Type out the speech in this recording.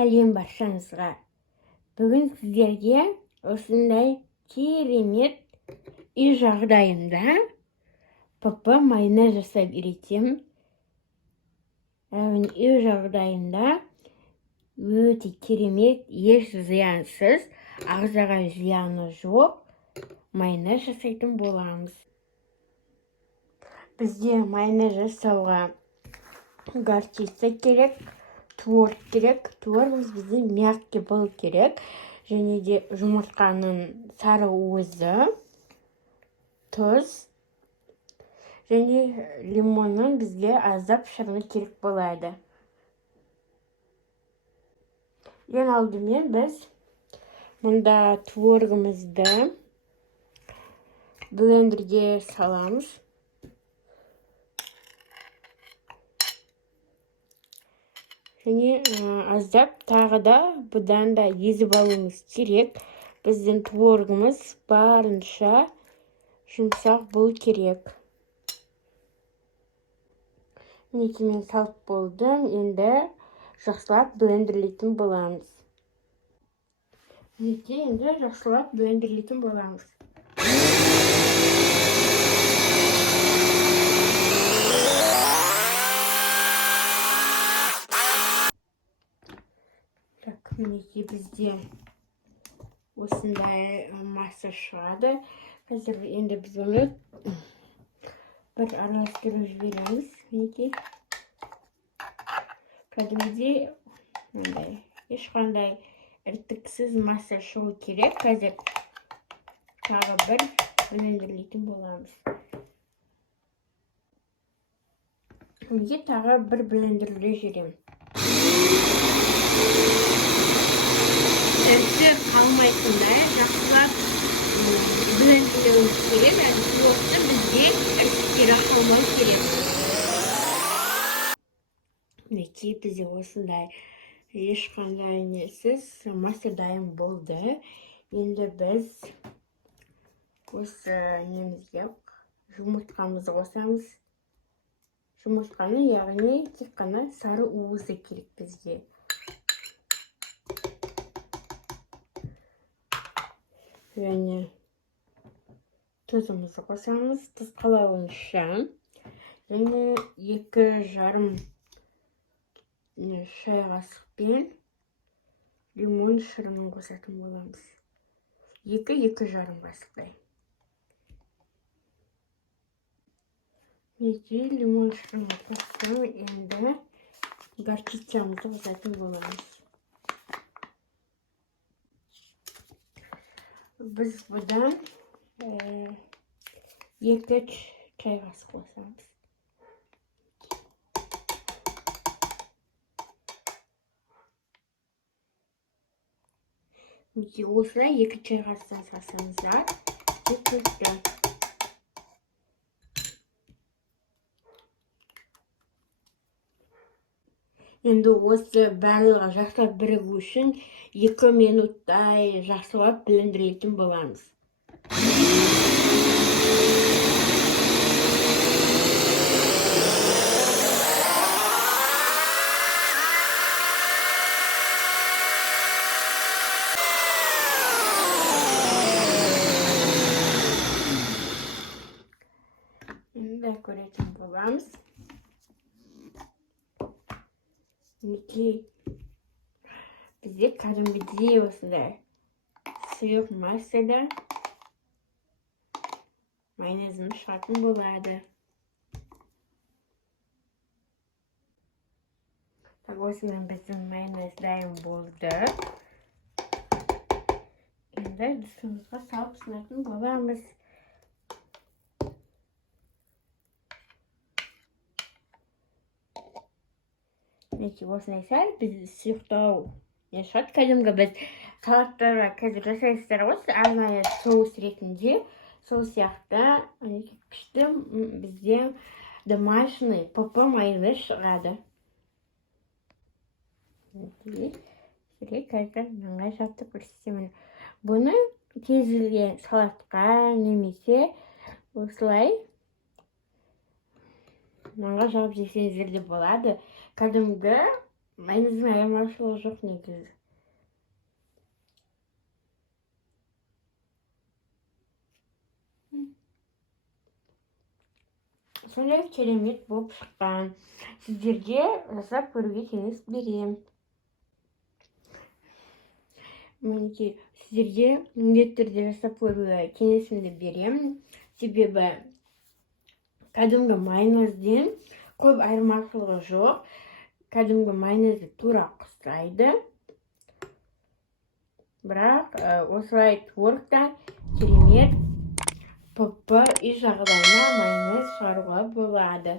Сәлем баршаңызға. Бүгін сіздерге осындай керемет үй жағдайында ПП майонез жасап үйретемін. Үй жағдайында өте керемет, еш зиянсыз, ағзаға зияны жоқ майонез жасайтын боламыз. Бізде майонез жасауға горчица керек, творог керек. Творог бізде мягкий болу керек. Және де жұмыртқаның сары уызы, тұз және лимонның бізге аздап шырыны керек болады. Ең алдымен біз мұнда творогымызды блендерге саламыз. Және аздап тағы да бұдан да езіп алуымыз керек. Біздің творогымыз барынша жұмсақ болу керек. Мінекей мен салып болдым. Енді жақсылап блендерлейтін боламыз. Мінекей енді жақсылап блендерлейтін боламыз. Мінекей бізде осындай масса шығады. Қазір енді біз оны бір араластырып жібереміз. Мінекей кәдімгідей ешқандай ірітіксіз масса шығу керек. Қазір тағы бір блендерлейтін боламыз. Мінекей тағы бір блендерлей жіберемін. Сәтті қалмайтындай жақсылап блендерлеуіміз керек. Осы бізде ірітіктері қалмау керек. Мінекей бізде осындай ешқандай несіз масса дайын болды. Енді біз осы немізге жұмыртқамызды қосамыз. Жұмыртқаны, яғни тек қана сары уызы керек бізге. Және тұзымызды қосамыз. Тұз қалауынша. Және 2,5 шай қасықпен лимон шырынын қосатын боламыз. 2,5 қасықтай. Мінекей лимон шырынын қостым. Енді горчицамызды қосатын боламыз. Біз бұдан 2 чай қасық қосамыз. Осылай 2 чай қасықтан салсаңыздар жеткілікті. Енді осы барлығы жақсылап бірігу үшін 2 минуттай жақсылап блендерлейтін боламыз. Енді көретін боламыз. Мінекей бізде кәдімгідей осындай сұйық массада майонезіміз шығатын болады. Осымен біздің майонез дайын болды. Енді дұрысымызға салып сынатын боламыз. Осындай сәл біз сұйықтау шығады. Кәдімгі біз салаттарға қазір жасайсыздар ғой, арнайы соус ретінде. Сол сияқты күшті бізде домашний ПП майонез шығады. Қазір маңай жапты көрсетемін. Бұны кез келген салатқа немесе осылай маңға жауып жесеңіздер де болады. Кәдімгі Майонездің айырмашылығы жоқ негізі. Сондай керемет болып шыққан. Сіздерге жасап көруге кеңес беремін. Мінекей сіздерге міндетті түрде жасап көруге кеңесімді беремін. Себебі кәдімгі майонезден көп айырмашылығы жоқ. Кәдімгі майонезді тура ұқсайды. Бірақ осылай творогтан керемет үй жағдайына майонез шығаруға болады.